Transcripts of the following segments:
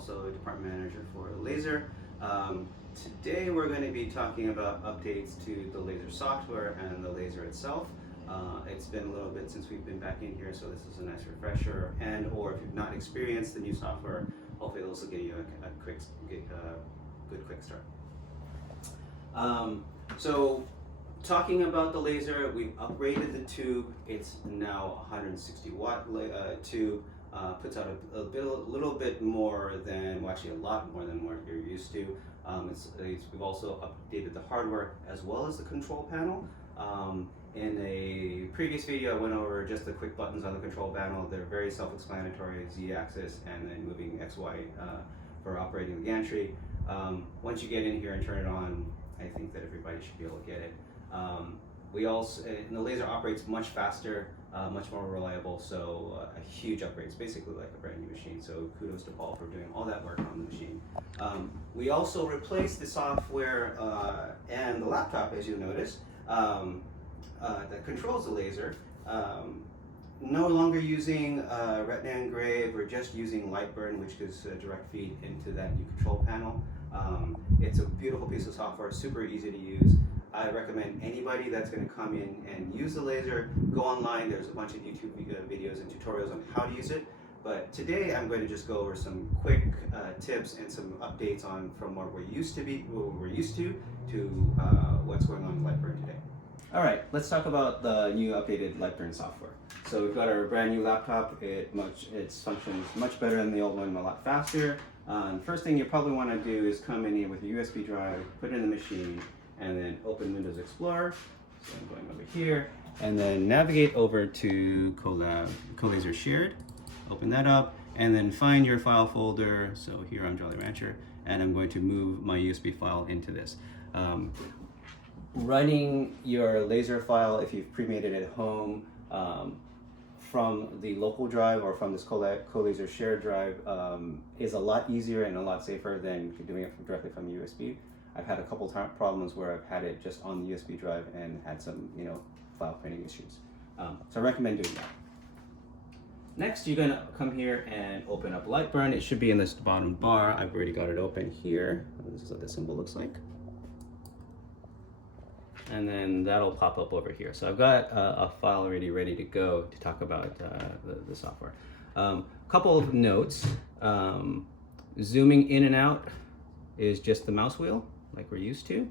also a department manager for Laser. Today we're going to be talking about updates to the Laser software and the Laser itself. It's been a little bit since we've been back in here, so this is a nice refresher. And or if you've not experienced the new software, hopefully this will give you a good quick start. So talking about the Laser, we've upgraded the tube. It's now 160 watt tube. Puts out a little bit more than, well, actually a lot more than what you're used to. We've also updated the hardware as well as the control panel. In a previous video, I went over just the quick buttons on the control panel. They're very self-explanatory: Z-axis and then moving X, Y for operating the gantry. Once you get in here and turn it on, I think that everybody should be able to get it. We also, and the Laser operates much faster, much more reliable, so a huge upgrade. It's basically like a brand new machine, so kudos to Paul for doing all that work on the machine. We also replaced the software and the laptop, as you'll notice, that controls the Laser. No longer using Retina Engrave, we're just using Lightburn, which gives a direct feed into that new control panel. It's a beautiful piece of software, super easy to use. I recommend anybody that's going to come in and use the Laser, go online. There's a bunch of YouTube videos and tutorials on how to use it. But today I'm going to just go over some quick tips and some updates from what we're used to what's going on with Lightburn today. All right, let's talk about the new updated Lightburn software. So we've got our brand new laptop. It functions much better than the old one, a lot faster. First thing you probably want to do is come in here with a USB drive, put it in the machine, and then open Windows Explorer. So I'm going over here, and then navigate over to CoLab, CoLaser Shared. Open that up, and then find your file folder. So here I'm Jolly Rancher, and I'm going to move my USB file into this. Running your Laser file, if you've pre-made it at home, from the local drive or from this CoLaser Shared drive is a lot easier and a lot safer than doing it directly from USB. I've had a couple problems where I've had it just on the USB drive and had some, file printing issues. So I recommend doing that. Next, you're gonna come here and open up Lightburn. It should be in this bottom bar. I've already got it open here. This is what the symbol looks like. And then that'll pop up over here. So I've got a file already ready to go to talk about the software. Couple of notes. Zooming in and out is just the mouse wheel, like we're used to.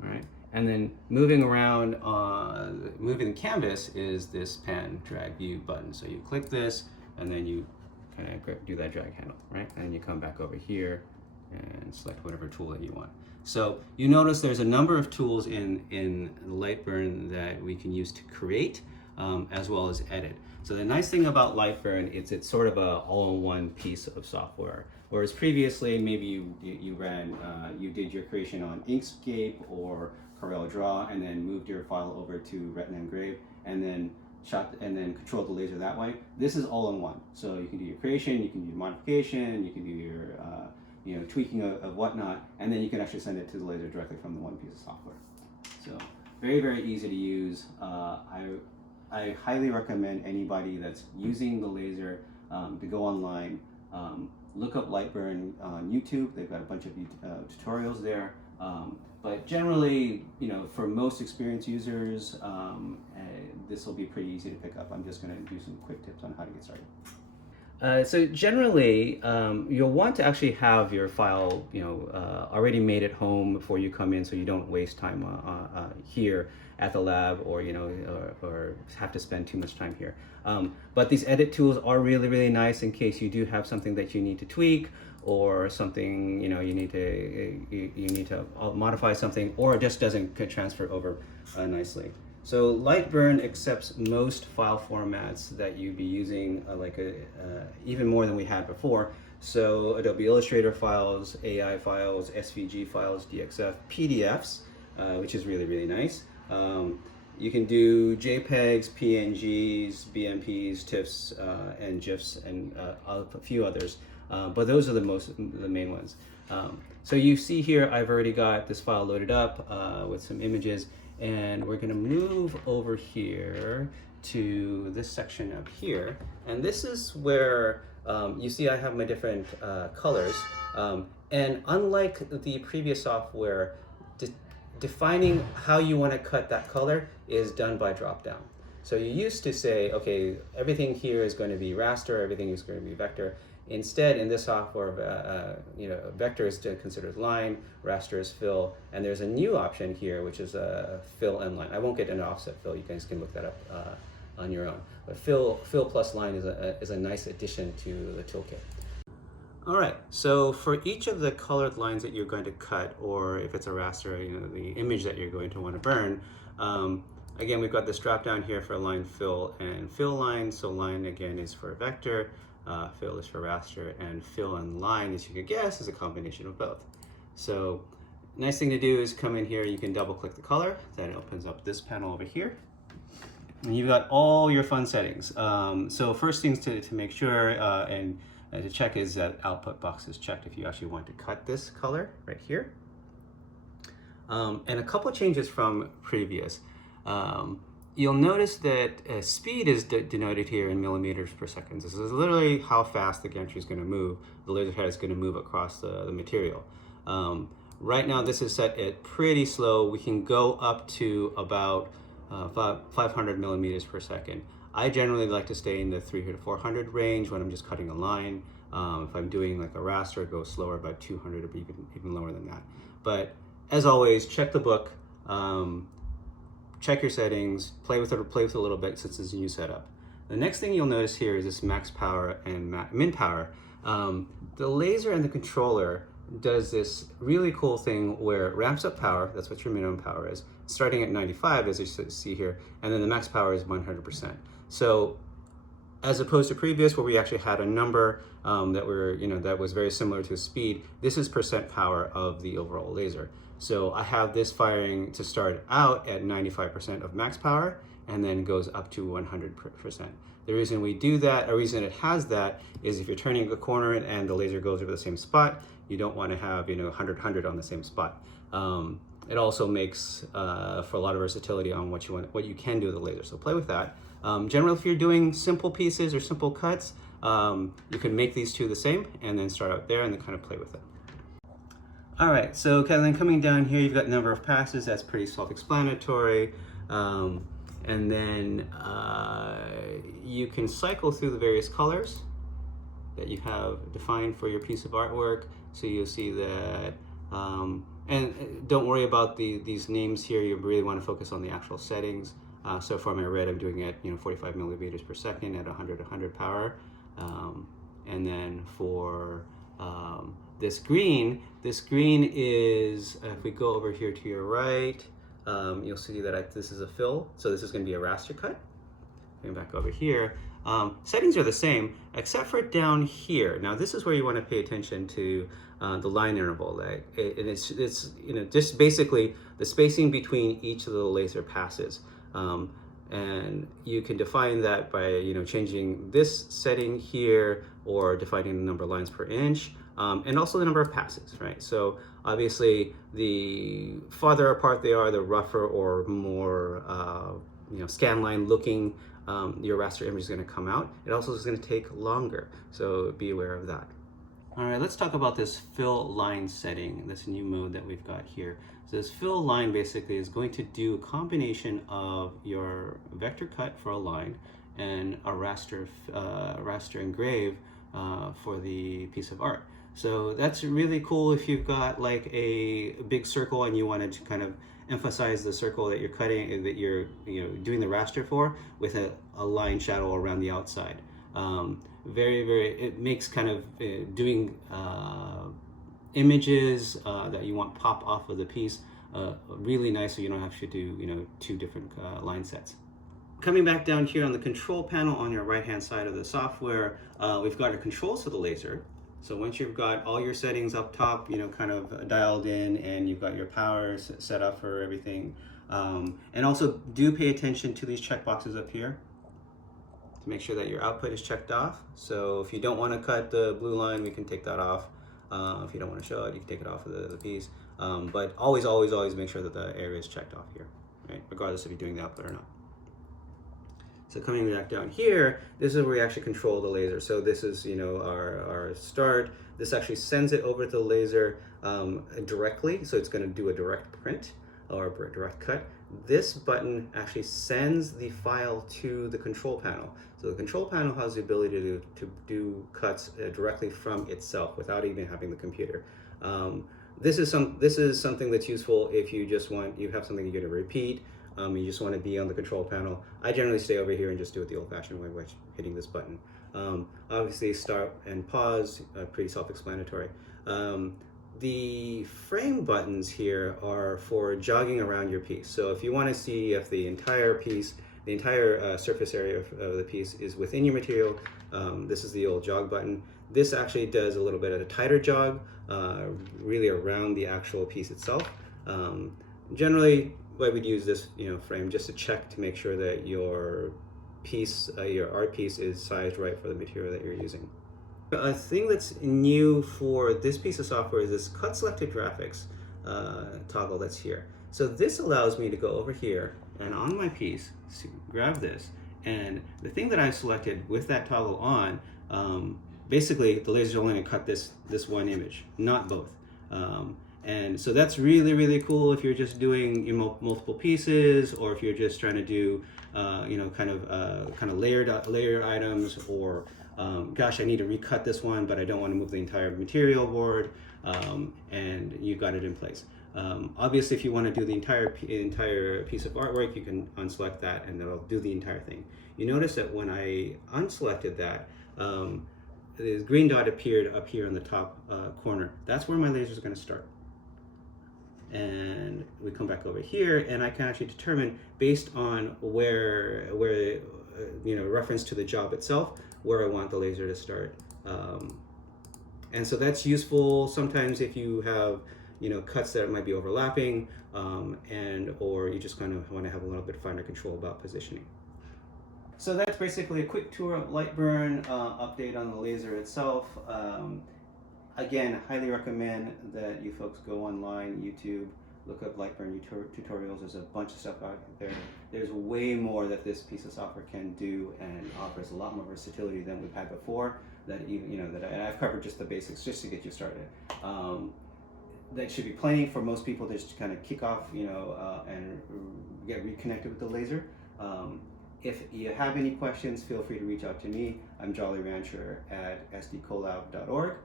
All right. And then moving around, moving the canvas is this pan, drag, view button. So you click this, and then you kind of do that drag handle, right? And then you come back over here and select whatever tool that you want. So you notice there's a number of tools in Lightburn that we can use to create as well as edit. So the nice thing about Lightburn is it's sort of a all-in-one piece of software. Whereas previously, maybe you did your creation on Inkscape or Corel Draw, and then moved your file over to Retina Engrave, and then controlled the Laser that way. This is all in one. So you can do your creation, you can do modification, you can do your tweaking of whatnot, and then you can actually send it to the Laser directly from the one piece of software. So very, very easy to use. I highly recommend anybody that's using the Laser to go online, look up Lightburn on YouTube. They've got a bunch of tutorials there. But generally, for most experienced users, this will be pretty easy to pick up. I'm just going to do some quick tips on how to get started. So generally, you'll want to actually have your file, already made at home before you come in, so you don't waste time here at the lab, or or have to spend too much time here. But these edit tools are really, really nice in case you do have something that you need to tweak, or something you need to modify something, or it just doesn't transfer over nicely. So Lightburn accepts most file formats that you'd be using, even more than we had before. So Adobe Illustrator files, AI files, SVG files, DXF, PDFs, which is really, really nice. You can do JPEGs, PNGs, BMPs, TIFFs, and GIFs, and a few others. But those are the main ones. So you see here, I've already got this file loaded up with some images, and we're gonna move over here to this section up here. And this is where you see I have my different colors. And unlike the previous software, defining how you want to cut that color is done by drop down. So you used to say, okay, everything here is going to be raster, everything is going to be vector. Instead, in this software, vector is considered line, raster is fill, and there's a new option here, which is fill and line. I won't get into offset fill. You guys can look that up on your own. But fill plus line is a nice addition to the toolkit. All right, so for each of the colored lines that you're going to cut, or if it's a raster, the image that you're going to want to burn, again, we've got this drop down here for line fill and fill line. So line, again, is for vector, fill is for raster, and fill and line, as you could guess, is a combination of both. So nice thing to do is come in here, you can double click the color, that opens up this panel over here. And you've got all your fun settings. So first things to make sure and to check is that output box is checked if you actually want to cut this color right here. And a couple changes from previous. You'll notice that speed is denoted here in millimeters per second. This is literally how fast the gantry is going to move. The laser head is going to move across the material. Right now this is set at pretty slow. We can go up to about 500 millimeters per second. I generally like to stay in the 300 to 400 range when I'm just cutting a line. If I'm doing like a raster, it goes slower, about 200 or even lower than that. But as always, check the book, check your settings, play with it a little bit since it's a new setup. The next thing you'll notice here is this max power and min power. The laser and the controller does this really cool thing where it ramps up power, that's what your minimum power is, starting at 95 as you see here, and then the max power is 100%. So as opposed to previous where we actually had a number that was very similar to speed, this is percent power of the overall laser. So I have this firing to start out at 95% of max power and then goes up to 100%. The reason we do that, or reason it has that, is if you're turning a corner and the laser goes over the same spot, you don't want to have 100 on the same spot. It also makes for a lot of versatility on what you can do with the laser. So play with that. Generally, if you're doing simple pieces or simple cuts, you can make these two the same and then start out there and then kind of play with it. All right, so then coming down here, you've got number of passes. That's pretty self-explanatory. And then you can cycle through the various colors that you have defined for your piece of artwork. So you'll see that, and don't worry about these names here. You really want to focus on the actual settings. So for my red, I'm doing it 45 millimeters per second at 100 power. And then for this green is, if we go over here to your right, you'll see that this is a fill. So this is going to be a raster cut. Going back over here. Settings are the same, except for down here. Now this is where you want to pay attention to the line interval. It's just basically the spacing between each of the laser passes. And you can define that by changing this setting here, or defining the number of lines per inch, and also the number of passes, right? So obviously the farther apart they are, the rougher or more scan line looking your raster image is going to come out. It also is going to take longer, so be aware of that. All right, let's talk about this fill line setting, this new mode that we've got here. So this fill line basically is going to do a combination of your vector cut for a line and a raster engrave for the piece of art. So that's really cool if you've got like a big circle and you wanted to kind of emphasize the circle that you're cutting, that you're doing the raster for, with a line shadow around the outside. It makes kind of doing images that you want pop off of the piece really nice, so you don't have to do two different line sets. Coming back down here on the control panel on your right hand side of the software, we've got our controls for the laser. So once you've got all your settings up top, kind of dialed in, and you've got your power set up for everything, and also do pay attention to these checkboxes up here to make sure that your output is checked off. So if you don't want to cut the blue line, we can take that off. If you don't want to show it, you can take it off of the piece. But always make sure that the area is checked off here, right? Regardless if you're doing the output or not. So coming back down here, this is where we actually control the laser. So this is, you know, our start. This actually sends it over to the laser directly. So it's going to do a direct print or a direct cut. This button actually sends the file to the control panel. So the control panel has the ability to do cuts directly from itself without even having the computer. This is something that's useful if you just you have something you're going to repeat. You just want to be on the control panel. I generally stay over here and just do it the old-fashioned way, which hitting this button. Obviously, start and pause, pretty self-explanatory. The frame buttons here are for jogging around your piece. So if you want to see if the entire piece, the entire surface area of the piece is within your material, this is the old jog button. This actually does a little bit of a tighter jog, really around the actual piece itself. Generally, I would use this, frame just to check to make sure that your piece, your art piece, is sized right for the material that you're using. A thing that's new for this piece of software is this Cut Selected Graphics toggle that's here. So this allows me to go over here and on my piece, grab this, and the thing that I've selected with that toggle on, basically the laser's only going to cut this one image, not both. And so that's really, really cool if you're just doing multiple pieces, or if you're just trying to do, kind of layered items, or gosh, I need to recut this one, but I don't want to move the entire material board, and you've got it in place. Obviously, if you want to do the entire piece of artwork, you can unselect that, and it'll do the entire thing. You notice that when I unselected that, the green dot appeared up here in the top corner. That's where my laser is going to start. And we come back over here, and I can actually determine, based on where reference to the job itself, where I want the laser to start. And so that's useful sometimes if you have cuts that might be overlapping, or you just kind of want to have a little bit finer control about positioning. So that's basically a quick tour of Lightburn, update on the laser itself. Again, highly recommend that you folks go online, YouTube, look up Lightburn tutorials. There's a bunch of stuff out there. There's way more that this piece of software can do, and offers a lot more versatility than we've had before. And I've covered just the basics just to get you started. That should be plenty for most people just to kind of kick off, and get reconnected with the laser. If you have any questions, feel free to reach out to me. I'm Jolly Rancher at sdcolab.org.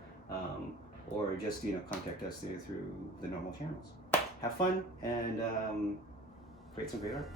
Or just contact us through the normal channels. Have fun and create some great art.